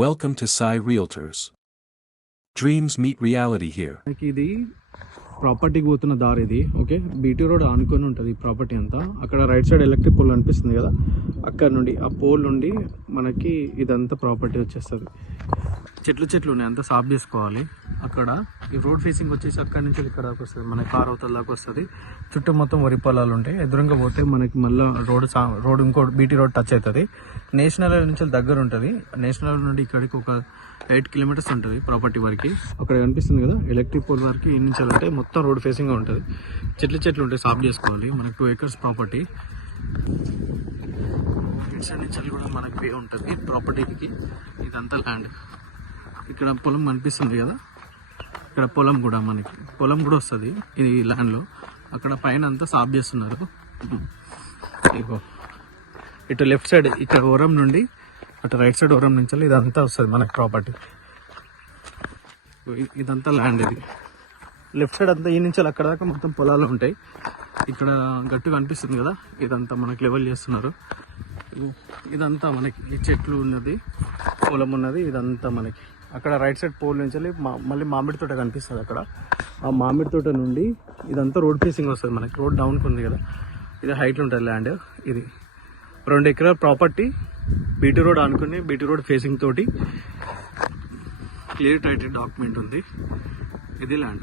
Welcome to Sai Realtors. Dreams meet reality here. ఇది ప్రాపర్టీకి పోతున్న దారి ఇది. ఓకే, బీటీ రోడ్ ఆనుకొని ఉంటుంది ప్రాపర్టీ అంతా. అక్కడ రైట్ సైడ్ ఎలక్ట్రిక్ పోల్ అనిపిస్తుంది కదా, అక్కడ నుండి ఆ పోల్ నుండి మనకి ఇదంతా ప్రాపర్టీ వచ్చేస్తుంది. చెట్లు ఉన్నాయి, అంతా సాఫ్ చేసుకోవాలి. అక్కడ ఈ రోడ్ ఫేసింగ్ వచ్చేసి అక్కడి నుంచి ఇక్కడ దాకా వస్తుంది, మన కార్ అవతల దాకా వస్తుంది. చుట్టూ మొత్తం వరి పొలాలు ఉంటాయి. ఎదురుగా పోతే మనకి మళ్ళీ రోడ్ ఇంకో బీటీ రోడ్ టచ్ అవుతుంది. నేషనల్ హైవే నుంచి దగ్గర ఉంటుంది. నేషనల్ హైవే నుండి ఇక్కడికి ఒక 8 కిలోమీటర్స్ ఉంటుంది ప్రాపర్టీ వరకు. అక్కడ కనిపిస్తుంది కదా ఎలక్ట్రిక్ పోల్ వరకు ఈ నుంచి అంటే మొత్తం రోడ్ ఫేసింగ్గా ఉంటుంది. చెట్లు ఉంటాయి, సాఫ్ చేసుకోవాలి. మనకి 2 acres ప్రాపర్టీ. ఇటు సైడ్ నుంచి కూడా మనకి వే ఉంటుంది ప్రాపర్టీకి. ఇదంతా ల్యాండ్. ఇక్కడ పొలం కనిపిస్తుంది కదా, ఇక్కడ పొలం కూడా వస్తుంది ఈ ల్యాండ్లో. అక్కడ పైన అంతా సాఫ్ చేస్తున్నారు. ఇగో ఇటు లెఫ్ట్ సైడ్ ఇక్కడ ఓరం నుండి అటు రైట్ సైడ్ ఓరం నుంచి ఇదంతా వస్తుంది మనకి ప్రాపర్టీ. ఇదంతా ల్యాండ్. ఇది లెఫ్ట్ సైడ్ అంతా ఈ నుంచి అక్కడ దాకా మొత్తం పొలాలు ఉంటాయి. ఇక్కడ గట్టు కనిపిస్తుంది కదా, ఇదంతా మనకి లెవెల్ చేస్తున్నారు. ఇదంతా మనకి ఈ చెట్లు ఉన్నది, పొలం ఉన్నది. ఇదంతా మనకి అక్కడ రైట్ సైడ్ పోల్ నుంచి మళ్ళీ మామిడి తోట కనిపిస్తుంది. అక్కడ ఆ మామిడి తోట నుండి ఇదంతా రోడ్ ఫేసింగ్ వస్తుంది మనకి. రోడ్ డౌన్కి ఉంది కదా, ఇది హైట్లో ఉంటుంది ల్యాండ్. ఇది 2 ఎకరాల ప్రాపర్టీ. బీటీ రోడ్ అనుకుని బీటీ రోడ్ ఫేసింగ్ తోటి క్లియర్ టైటిల్ డాక్యుమెంట్ ఉంది. ఇది ల్యాండ్.